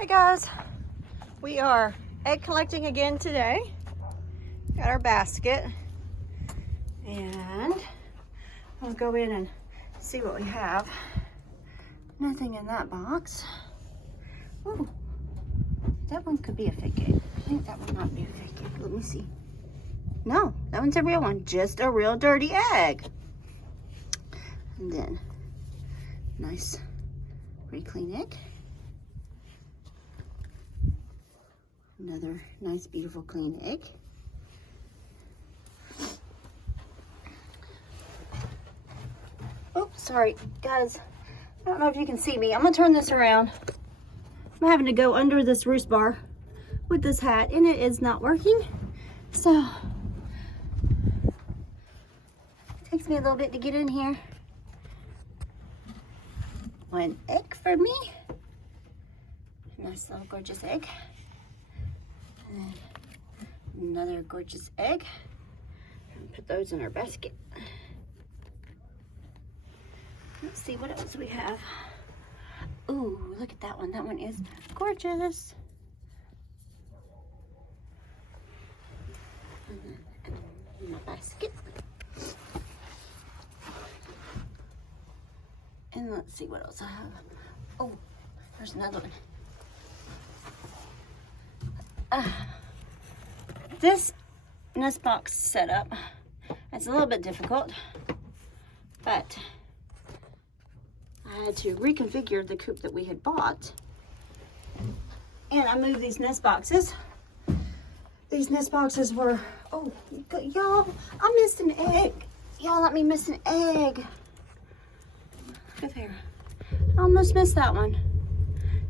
Hey guys, we are egg collecting again today. Got our basket and we'll go in and see what we have. Nothing in that box. Ooh, that one could be a fake egg. I think that one might be a fake egg. Let me see. No, that one's a real one. Just a real dirty egg. And then, nice, pretty clean egg. Another nice, beautiful, clean egg. Oh, sorry, guys. I don't know if you can see me. I'm gonna turn this around. I'm having to go under this roost bar with this hat, and it is not working. So, it takes me a little bit to get in here. One egg for me. Nice little gorgeous egg. And another gorgeous egg. Put those in our basket. Let's see what else we have. Ooh, look at that one. That one is gorgeous. In my basket. And let's see what else I have. Oh, there's another one. This nest box setup, it's a little bit difficult, but I had to reconfigure the coop that we had bought, and I moved these nest boxes. These nest boxes were, oh, y'all, I missed an egg. Y'all let me miss an egg. Look there. I almost missed that one.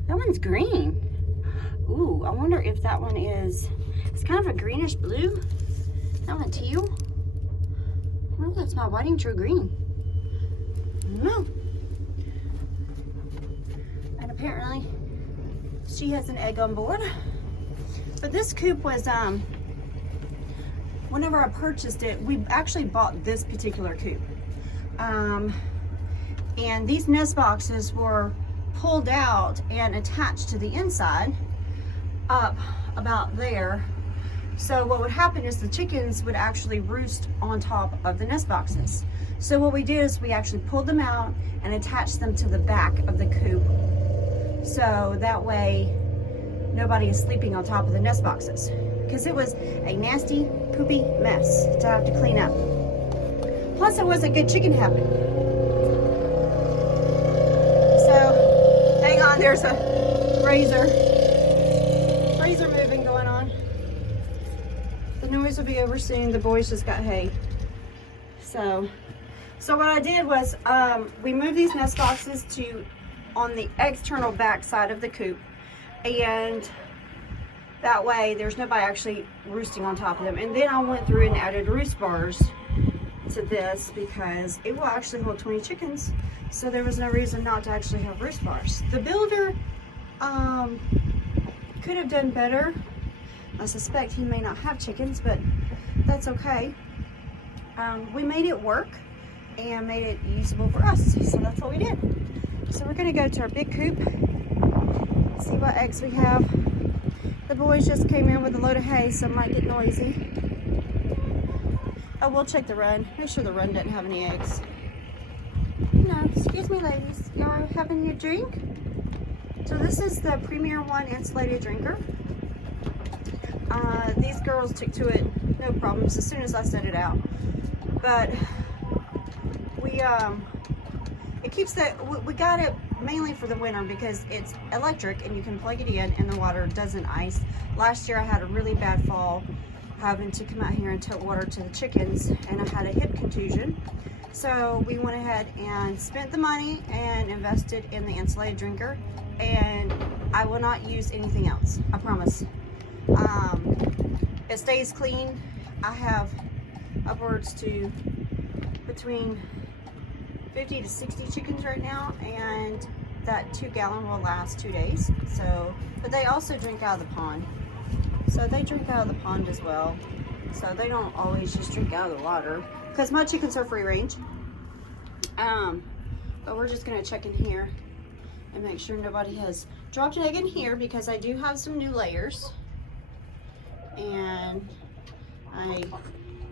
That one's green. Ooh, I wonder if that one is, it's kind of a greenish blue. That one teal. I wonder if that's my Whiting True Green. No. And apparently she has an egg on board. But this coop was, whenever I purchased it, we actually bought this particular coop. And these nest boxes were pulled out and attached to the inside up about there. So what would happen is the chickens would actually roost on top of the nest boxes. So what we did is we actually pulled them out and attached them to the back of the coop. So that way nobody is sleeping on top of the nest boxes, because it was a nasty, poopy mess to have to clean up. Plus it wasn't good chicken habit. So hang on, there's a razor moving going on. The noise will be over soon. The boys just got hay. So what I did was we moved these nest boxes to on the external back side of the coop, and that way there's nobody actually roosting on top of them. And then I went through and added roost bars to this because it will actually hold 20 chickens, so there was no reason not to actually have roost bars. The builder could have done better. I suspect he may not have chickens, but that's okay. We made it work and made it usable for us, so that's what we did. So we're gonna go to our big coop, see what eggs we have. The boys just came in with a load of hay, so it might get noisy. Oh, we'll check the run. Make sure the run doesn't have any eggs. No, excuse me ladies, y'all having your drink? So this is the Premier One insulated drinker. These girls took to it no problems as soon as I set it out. But we it keeps we got it mainly for the winter because it's electric and you can plug it in and the water doesn't ice. Last year I had a really bad fall having to come out here and tote water to the chickens, and I had a hip contusion. So we went ahead and spent the money and invested in the insulated drinker, and I will not use anything else, I promise. It stays clean. I have upwards to between 50 to 60 chickens right now, and that 2 gallon will last 2 days. So, but they also drink out of the pond. So they drink out of the pond as well. So they don't always just drink out of the water, because my chickens are free range. But we're just gonna check in here and make sure nobody has dropped an egg in here because I do have some new layers. And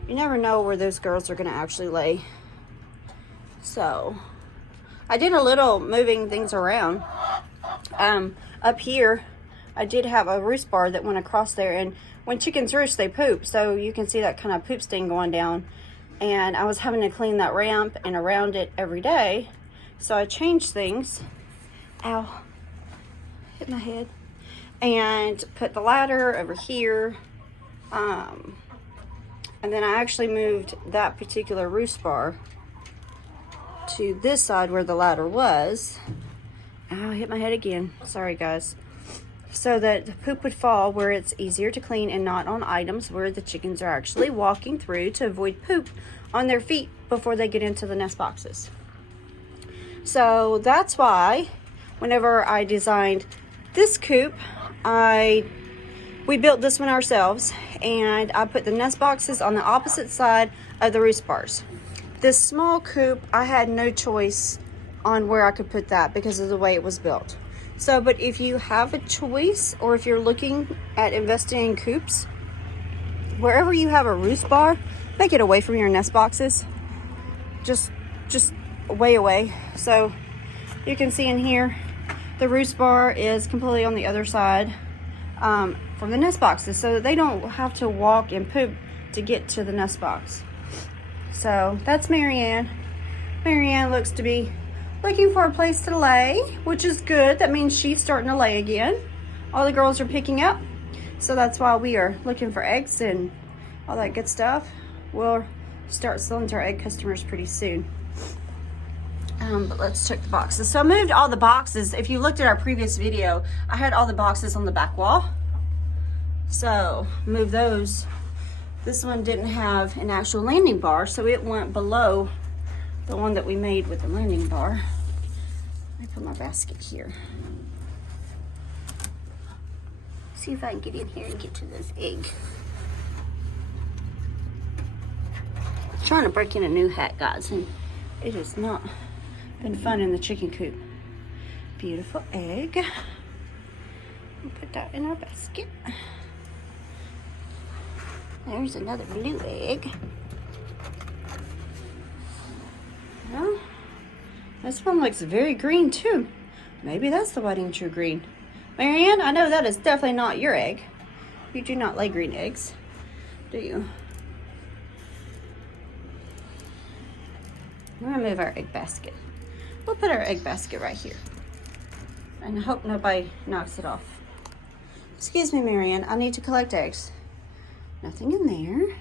you never know where those girls are gonna actually lay. So I did a little moving things around. Up here, I did have a roost bar that went across there, and when chickens roost, they poop. So you can see that kind of poop stain going down. And I was having to clean that ramp and around it every day. So I changed things. Ow, hit my head. And put the ladder over here. And then I actually moved that particular roost bar to this side where the ladder was. Ow, I hit my head again. Sorry, guys. So that the poop would fall where it's easier to clean and not on items where the chickens are actually walking through to avoid poop on their feet before they get into the nest boxes. So that's why whenever I designed this coop, we built this one ourselves, and I put the nest boxes on the opposite side of the roost bars. This small coop, I had no choice on where I could put that because of the way it was built. So, but if you have a choice, or if you're looking at investing in coops, wherever you have a roost bar, make it away from your nest boxes. Just way away. So you can see in here, the roost bar is completely on the other side from the nest boxes, so that they don't have to walk and poop to get to the nest box. So that's Marianne. Marianne looks to be looking for a place to lay, which is good. That means she's starting to lay again. All the girls are picking up, so that's why we are looking for eggs and all that good stuff. We'll start selling to our egg customers pretty soon. But let's check the boxes. So I moved all the boxes. If you looked at our previous video, I had all the boxes on the back wall. So move those. This one didn't have an actual landing bar, so it went below the one that we made with the landing bar. Let me put my basket here. See if I can get in here and get to this egg. I'm trying to break in a new hat, guys, and it has not been fun in the chicken coop. Beautiful egg. We'll put that in our basket. There's another blue egg. Well, this one looks very green too. Maybe that's the whiting true green. Marianne, I know that is definitely not your egg. You do not lay green eggs, do you? We're gonna move our egg basket. We'll put our egg basket right here. And I hope nobody knocks it off. Excuse me, Marianne, I need to collect eggs. Nothing in there.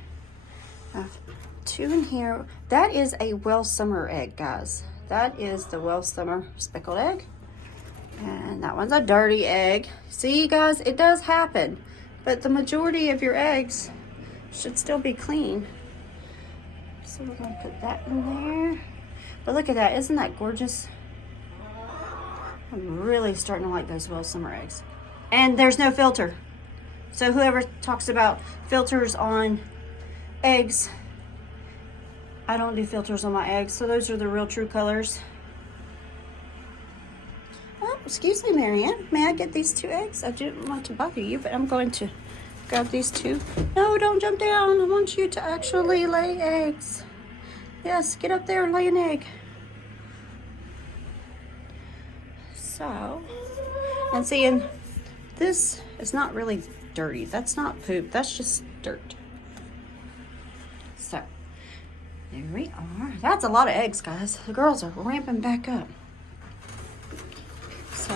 I have two in here. That is a Welsh Summer egg, guys. That is the Welsh Summer speckled egg. And that one's a dirty egg. See, guys, it does happen. But the majority of your eggs should still be clean. So we're gonna put that in there. But look at that, isn't that gorgeous? I'm really starting to like those Welsh Summer eggs. And there's no filter. So whoever talks about filters on eggs, I don't do filters on my eggs. So those are the real true colors. Oh, excuse me, Marianne. May I get these two eggs? I didn't want to bother you, but I'm going to grab these two. No, don't jump down. I want you to actually lay eggs. Yes, get up there and lay an egg. So, and seeing this is not really dirty. That's not poop. That's just dirt. So, there we are. That's a lot of eggs, guys. The girls are ramping back up. So,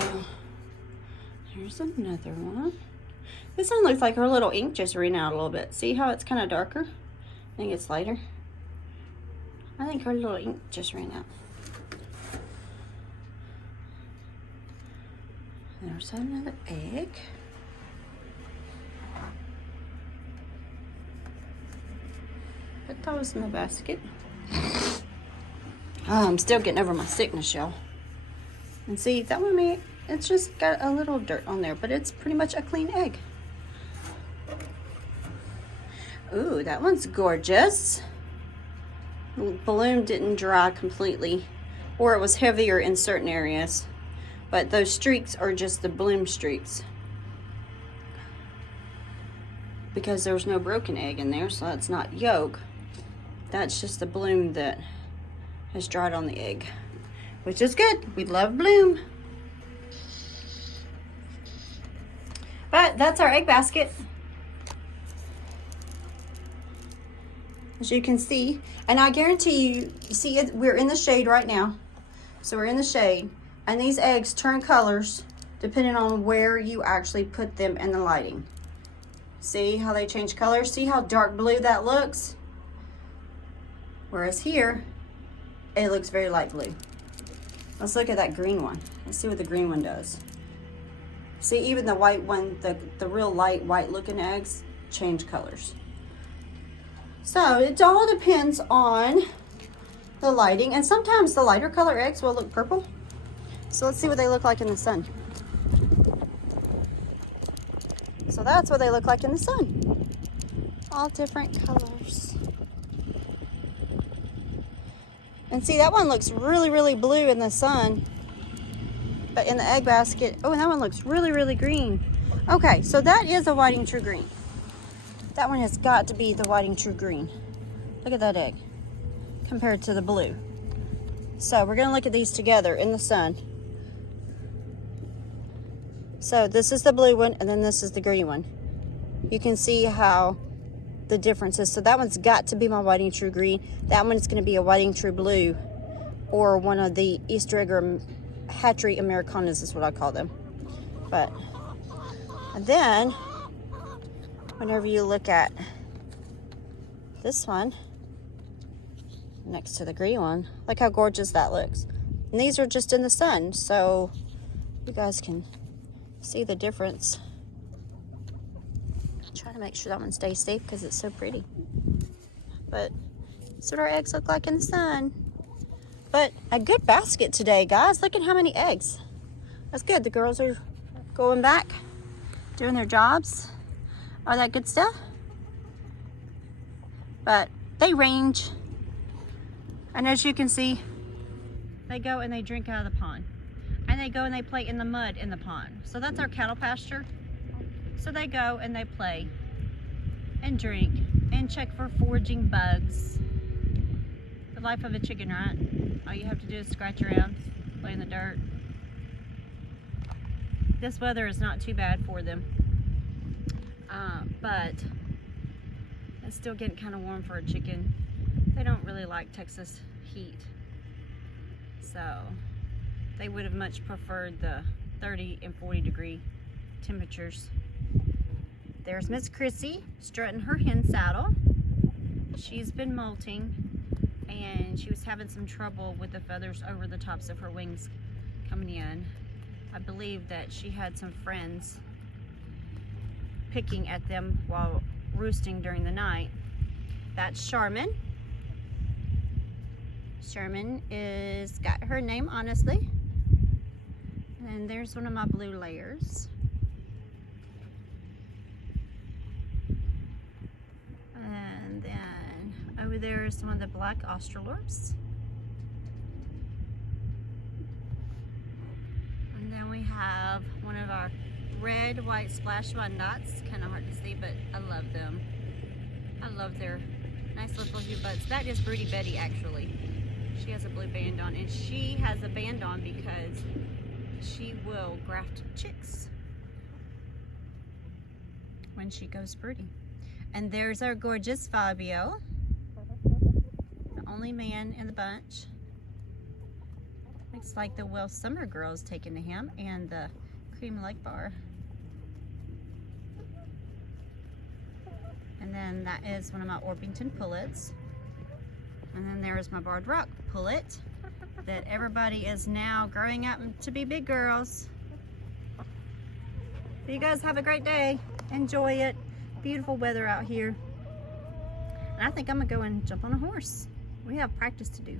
here's another one. This one looks like her little ink just ran out a little bit. See how it's kind of darker? I think it's lighter. I think her little ink just ran out. There's another egg. Put those in the basket. Oh, I'm still getting over my sickness, y'all. And see, that one, it's just got a little dirt on there, but it's pretty much a clean egg. Ooh, that one's gorgeous. The balloon didn't dry completely, or it was heavier in certain areas. But those streaks are just the bloom streaks, because there's no broken egg in there, so that's not yolk. That's just the bloom that has dried on the egg, which is good. We love bloom. But that's our egg basket. As you can see, and I guarantee you, see it, we're in the shade right now. So we're in the shade, and these eggs turn colors depending on where you actually put them in the lighting. See how they change colors? See how dark blue that looks? Whereas here, it looks very light blue. Let's look at that green one. Let's see what the green one does. See, even the white one, the real light white looking eggs change colors. So it all depends on the lighting, and sometimes the lighter color eggs will look purple. So let's see what they look like in the sun. So that's what they look like in the sun. All different colors. And see, that one looks really, really blue in the sun. But in the egg basket, oh, and that one looks really, really green. Okay, so that is a Whiting True Green. That one has got to be the Whiting True Green. Look at that egg compared to the blue. So we're gonna look at these together in the sun. So this is the blue one, and then this is the green one. You can see how the difference is. So that one's got to be my Whiting True Green. That one's gonna be a Whiting True Blue, or one of the Easter egg or hatchery Americanas is what I call them. But, and then, whenever you look at this one, next to the green one, look how gorgeous that looks. And these are just in the sun, so you guys can see the difference. Try to make sure that one stays safe because it's so pretty. But that's what our eggs look like in the sun. But a good basket today, guys. Look at how many eggs. That's good. The girls are going back, doing their jobs, all that good stuff. But they range. And as you can see, they go and they drink out of the pond. And they go and they play in the mud in the pond. So that's our cattle pasture. So they go and they play and drink and check for foraging bugs. The life of a chicken, right? All you have to do is scratch around, play in the dirt. This weather is not too bad for them. But it's still getting kind of warm for a chicken. They don't really like Texas heat. So they would have much preferred the 30 and 40 degree temperatures. There's Miss Chrissy strutting her hen saddle. She's been molting, and she was having some trouble with the feathers over the tops of her wings coming in. I believe that she had some friends picking at them while roosting during the night. That's Charmin. Charmin is got her name honestly. And there's one of my blue layers. And then over there is one of the black Australorps. And then we have one of our red, white splash bun dots. Kind of hard to see, but I love them. I love their nice little hue buds. That is Broody Betty, actually. She has a blue band on, and she has a band on because she will graft chicks when she goes broody. And there's our gorgeous Fabio, the only man in the bunch. Looks like the Welsh Summer Girl is taken to him, and the Cream Lake Bar. And then that is one of my Orpington pullets. And then there's my Barred Rock pullet that everybody is now growing up to be big girls. So you guys have a great day. Enjoy it. Beautiful weather out here. And I think I'm gonna go and jump on a horse. We have practice to do.